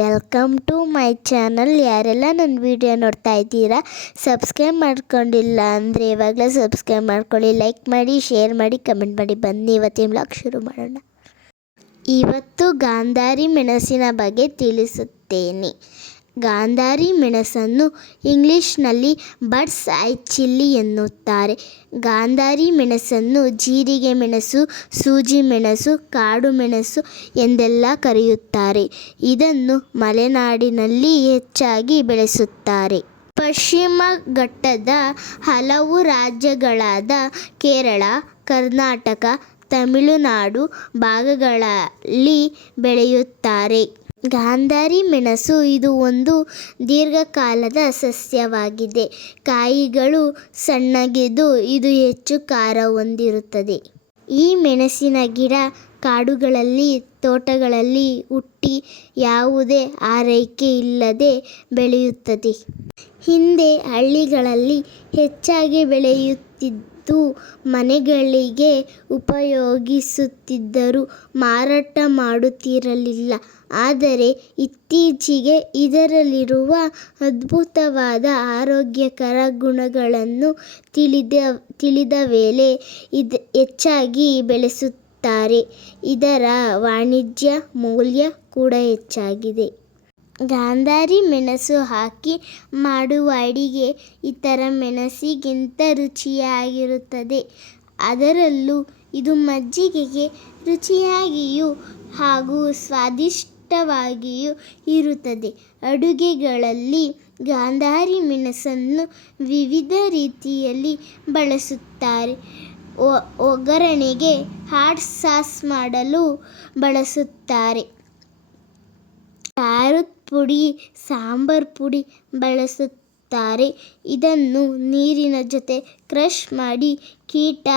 Welcome to my channel ಯಾರೆಲ್ಲ ನನ್ನ video ನೋಡ್ತಾ ಇದ್ದೀರಾ ಸಬ್ಸ್ಕ್ರೈಬ್ ಮಾಡ್ಕೊಂಡಿಲ್ಲ ಅಂದರೆ ಇವಾಗಲೇ ಸಬ್ಸ್ಕ್ರೈಬ್ ಮಾಡ್ಕೊಳ್ಳಿ ಲೈಕ್ ಮಾಡಿ ಶೇರ್ ಮಾಡಿ ಕಮೆಂಟ್ ಮಾಡಿ. ಬನ್ನಿ, ಇವತ್ತಿನ ಬ್ಲಾಗ್ ಶುರು ಮಾಡೋಣ. ಇವತ್ತು ಗಾಂಧಾರಿ ಮೆಣಸಿನ ಬಗ್ಗೆ ತಿಳಿಸುತ್ತೇನೆ. ಗಾಂಧಾರಿ ಮೆಣಸನ್ನು ಇಂಗ್ಲಿಷ್ನಲ್ಲಿ ಬಡ್ಸ್ ಐ ಚಿಲ್ಲಿ ಎನ್ನುತ್ತಾರೆ. ಗಾಂಧಾರಿ ಮೆಣಸನ್ನು ಜೀರಿಗೆ ಮೆಣಸು, ಸೂಜಿ ಮೆಣಸು, ಕಾಡು ಮೆಣಸು ಎಂದೆಲ್ಲ ಕರೆಯುತ್ತಾರೆ. ಇದನ್ನು ಮಲೆನಾಡಿನಲ್ಲಿ ಹೆಚ್ಚಾಗಿ ಬೆಳೆಸುತ್ತಾರೆ. ಪಶ್ಚಿಮ ಘಟ್ಟದ ಹಲವು ರಾಜ್ಯಗಳಾದ ಕೇರಳ, ಕರ್ನಾಟಕ, ತಮಿಳುನಾಡು ಭಾಗಗಳಲ್ಲಿ ಬೆಳೆಯುತ್ತಾರೆ. ಗಾಂಧಾರಿ ಮೆಣಸು ಇದು ಒಂದು ದೀರ್ಘಕಾಲದ ಸಸ್ಯವಾಗಿದೆ. ಕಾಯಿಗಳು ಸಣ್ಣಗಿದ್ದು ಇದು ಹೆಚ್ಚು ಖಾರ ಹೊಂದಿರುತ್ತದೆ. ಈ ಮೆಣಸಿನ ಗಿಡ ಕಾಡುಗಳಲ್ಲಿ, ತೋಟಗಳಲ್ಲಿ ಹುಟ್ಟಿ ಯಾವುದೇ ಆರೈಕೆ ಇಲ್ಲದೆ ಬೆಳೆಯುತ್ತದೆ. ಹಿಂದೆ ಹಳ್ಳಿಗಳಲ್ಲಿ ಹೆಚ್ಚಾಗಿ ಬೆಳೆಯುತ್ತಿದ್ದು ಮನೆಗಳಿಗೆ ಉಪಯೋಗಿಸುತ್ತಿದ್ದರು ಮಾರಾಟ ಮಾಡುತ್ತಿರಲಿಲ್ಲ. ಆದರೆ ಇತ್ತೀಚೆಗೆ ಇದರಲ್ಲಿರುವ ಅದ್ಭುತವಾದ ಆರೋಗ್ಯಕರ ಗುಣಗಳನ್ನು ತಿಳಿದ ತಿಳಿದ ವೇಳೆ ಇದು, ಹೆಚ್ಚಾಗಿ ಬೆಳೆಸುತ್ತಾರೆ. ಇದರ ವಾಣಿಜ್ಯ ಮೌಲ್ಯ ಕೂಡ ಹೆಚ್ಚಾಗಿದೆ. ಗಾಂಧಾರಿ ಮೆಣಸು ಹಾಕಿ ಮಾಡುವ ಅಡಿಗೆ ಇತರ ಮೆಣಸಿಗಿಂತ ರುಚಿಯಾಗಿರುತ್ತದೆ. ಅದರಲ್ಲೂ ಇದು ಮಜ್ಜಿಗೆಗೆ ರುಚಿಯಾಗಿಯೂ ಹಾಗೂ ಸ್ವಾದಿಷ್ಟವಾಗಿಯೂ ಇರುತ್ತದೆ. ಅಡುಗೆಗಳಲ್ಲಿ ಗಾಂಧಾರಿ ಮೆಣಸನ್ನು ವಿವಿಧ ರೀತಿಯಲ್ಲಿ ಬಳಸುತ್ತಾರೆ. ಒಗ್ಗರಣೆಗೆ ಹಾಟ್ ಸಾಸ್ ಮಾಡಲು ಬಳಸುತ್ತಾರೆ. ಖಾರದ ಪುಡಿ, ಸಾಂಬಾರ್ ಪುಡಿ ಬಳಸುತ್ತಾರೆ. ಇದನ್ನು ನೀರಿನ ಜೊತೆ ಕ್ರಷ್ ಮಾಡಿ ಕೀಟ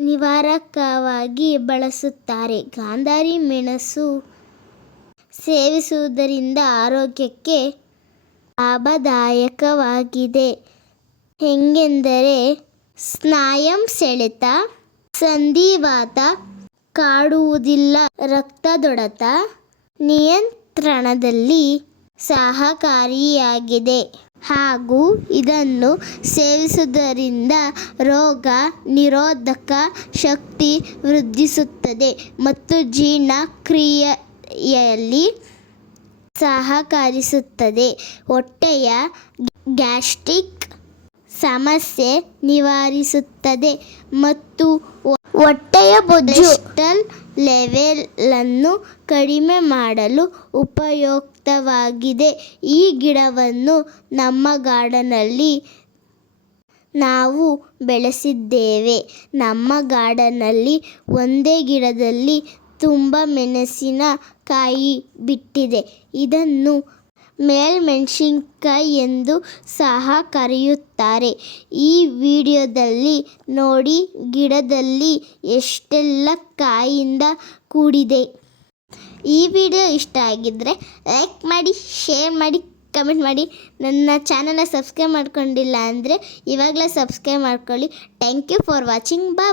ನಿವಾರಕವಾಗಿ ಬಳಸುತ್ತಾರೆ. ಗಾಂಧಾರಿ ಮೆಣಸು ಸೇವಿಸುವುದರಿಂದ ಆರೋಗ್ಯಕ್ಕೆ ಲಾಭದಾಯಕವಾಗಿದೆ. ಹೇಗೆಂದರೆ, ಸ್ನಾಯಂ ಸೆಳೆತ, ಸಂಧಿವಾತ, ಕಾಡುವುದಿಲ್ಲ ರಕ್ತದೊತ್ತಡ ನಿಯಂತ್ರಣದಲ್ಲಿ ಸಹಕಾರಿಯಾಗಿದೆ ಹಾಗೂ ಇದನ್ನು ಸೇವಿಸುವುದರಿಂದ ರೋಗ ನಿರೋಧಕ ಶಕ್ತಿ ವೃದ್ಧಿಸುತ್ತದೆ ಮತ್ತು ಜೀರ್ಣಕ್ರಿಯೆಯಲ್ಲಿ ಸಹಕರಿಸುತ್ತದೆ. ಹೊಟ್ಟೆಯ ಗ್ಯಾಸ್ಟ್ರಿಕ್ ಸಮಸ್ಯೆ ನಿವಾರಿಸುತ್ತದೆ ಮತ್ತು ಹೊಟ್ಟೆಯ ಬೊಜ್ಜು ಲೆವೆಲನ್ನು ಕಡಿಮೆ ಮಾಡಲು ಉಪಯುಕ್ತವಾಗಿದೆ. ಈ ಗಿಡವನ್ನು ನಮ್ಮ ಗಾರ್ಡನಲ್ಲಿ ನಾವು ಬೆಳೆಸಿದ್ದೇವೆ. ನಮ್ಮ ಗಾರ್ಡನಲ್ಲಿ ಒಂದೇ ಗಿಡದಲ್ಲಿ ತುಂಬ ಮೆಣಸಿನ ಕಾಯಿ ಬಿಟ್ಟಿದೆ. ಇದನ್ನು ಮೇಲ್ಮೆಣಸಿನಕಾಯಿ ಎಂದು ಸಹ ಕರೆಯುತ್ತಾರೆ. ಈ ವಿಡಿಯೋದಲ್ಲಿ ನೋಡಿ, ಗಿಡದಲ್ಲಿ ಎಷ್ಟೆಲ್ಲ ಕಾಯಿಂದ ಕೂಡಿದೆ. ಈ ವಿಡಿಯೋ ಇಷ್ಟ ಆಗಿದ್ದರೆ ಲೈಕ್ ಮಾಡಿ, ಶೇರ್ ಮಾಡಿ, ಕಮೆಂಟ್ ಮಾಡಿ. ನನ್ನ ಚಾನಲ್ನ ಸಬ್ಸ್ಕ್ರೈಬ್ ಮಾಡ್ಕೊಂಡಿಲ್ಲ ಅಂದರೆ ಇವಾಗಲೇ ಸಬ್ಸ್ಕ್ರೈಬ್ ಮಾಡ್ಕೊಳ್ಳಿ. Thank you for watching. ಬಾ